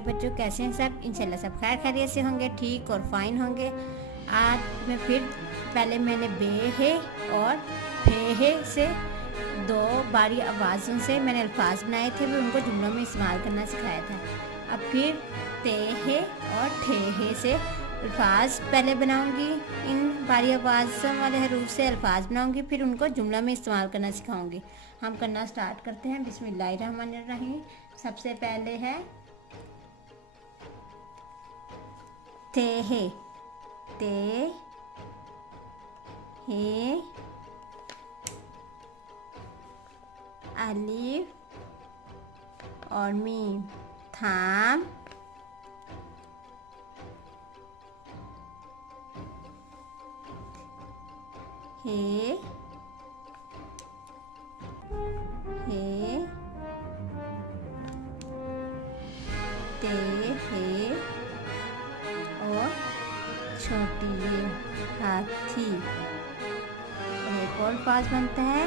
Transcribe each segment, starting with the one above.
बच्चों, कैसे हैं सब? इंशाल्लाह सब खैर खैरियत से होंगे, ठीक और फाइन होंगे। आज मैं फिर पहले मैंने बे है और फे है से दो बारी आवाज़ों से मैंने अल्फाज बनाए थे, वो उनको जुमलों में इस्तेमाल करना सिखाया था। अब फिर ते है और ठे है से अल्फाज पहले बनाऊंगी, इन बारी आवाज़ों वाले हरूफ से अल्फाज बनाऊंगी, फिर उनको जुमलों में इस्तेमाल करना सिखाऊंगी। हम करना स्टार्ट करते हैं। बिस्मिल्लाहिर्रहमानिर्रहीम। सबसे पहले है ते है, ते है, अलिफ और मीम, थाम, है, ते है और छोटी ये हाथी। और एक और पास बनता है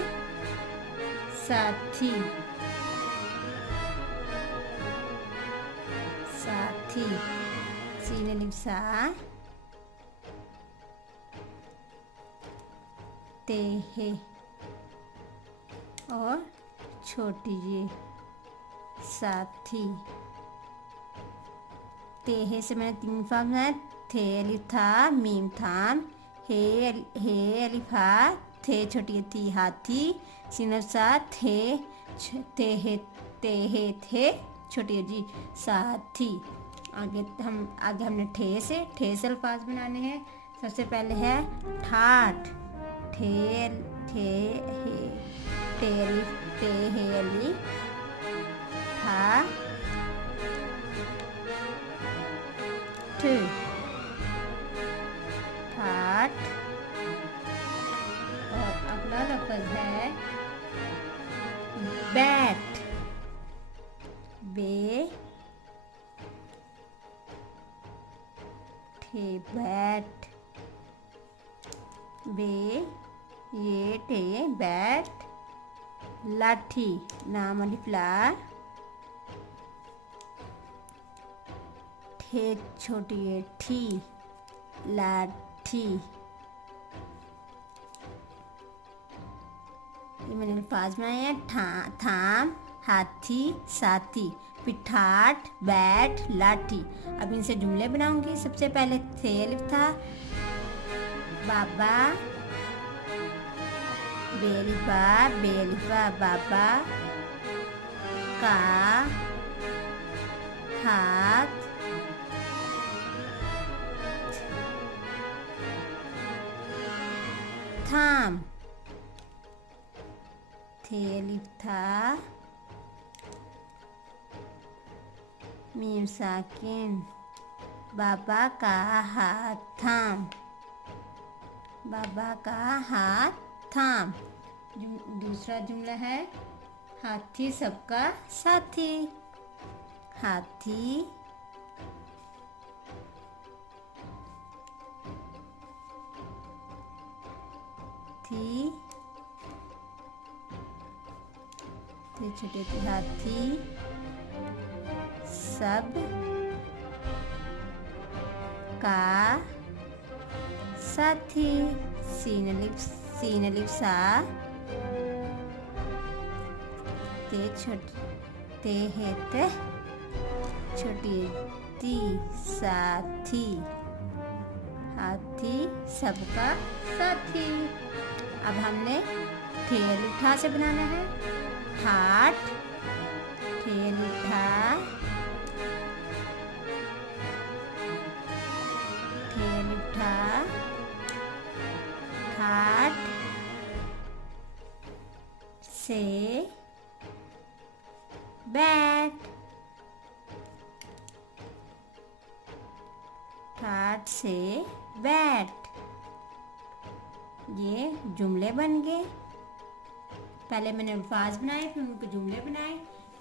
साथी, साथी, सीन अलिफ सा, ते है और छोटी ये साथी। ते है से मैंने 3 फॉर्म बनाए, थे अलिफ था, मीम थाम, हे अलिफ हा, थे छोटी थी हाथी, सीन सा, थे थे छोटी जी साथी। आगे हमने ठे से अल्फाज बनाने हैं। सबसे पहले है ठाठ, ठे ठे हे, टे हे अलिफ ठा, ठाठ। और अगला लफ्ज है बैट, बे ठे बैट, बे ये ठे बैट, लाठी, नाम अलिफ ला, ठे छोटी है ठी, लाठी। ये मैंने अल्फाज बनाए हैं, थाम, हाथी, साथी, पिठाट, बैट, लाठी। अब इनसे जुमले बनाऊंगी। सबसे पहले थे अलिफ था, बाबा, बेलिफा बाबा, का हाथ, थाम, थे अलिफ था, मीम साकिन, बाबा का हाथ थाम, बाबा का हाथ थाम। दूसरा जुमला है हाथी सबका साथी, हाथी थी, छोटे थे हाथी सब का साथी, सीन अलिफ सा, ते है ते छोटी ती, साथी, हाथी सबका साथी। अब हमने ठे अलिफ ठा से बनाना है। ठाठ, ठे अलिफ ठा, ठे अलिफ ठा, ठाठ से बैट, ठाठ से बैट। ये जुमले बन गए। पहले मैंने अल्फाज बनाए, फिर उनको जुमले बनाए।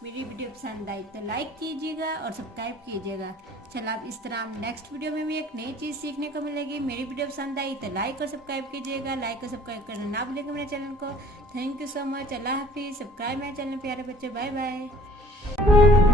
मेरी वीडियो पसंद आई तो लाइक कीजिएगा और सब्सक्राइब कीजिएगा। चलो अब इस तरह नेक्स्ट वीडियो में भी एक नई चीज़ सीखने को मिलेगी। मेरी वीडियो पसंद आई तो लाइक और सब्सक्राइब कीजिएगा। लाइक और सब्सक्राइब करना ना भूलिएगा मेरे चैनल को। Thank you so much. अल्लाह हाफिज़। सब्सक्राइब मेरे चैनल प्यारे बच्चे। Bye bye.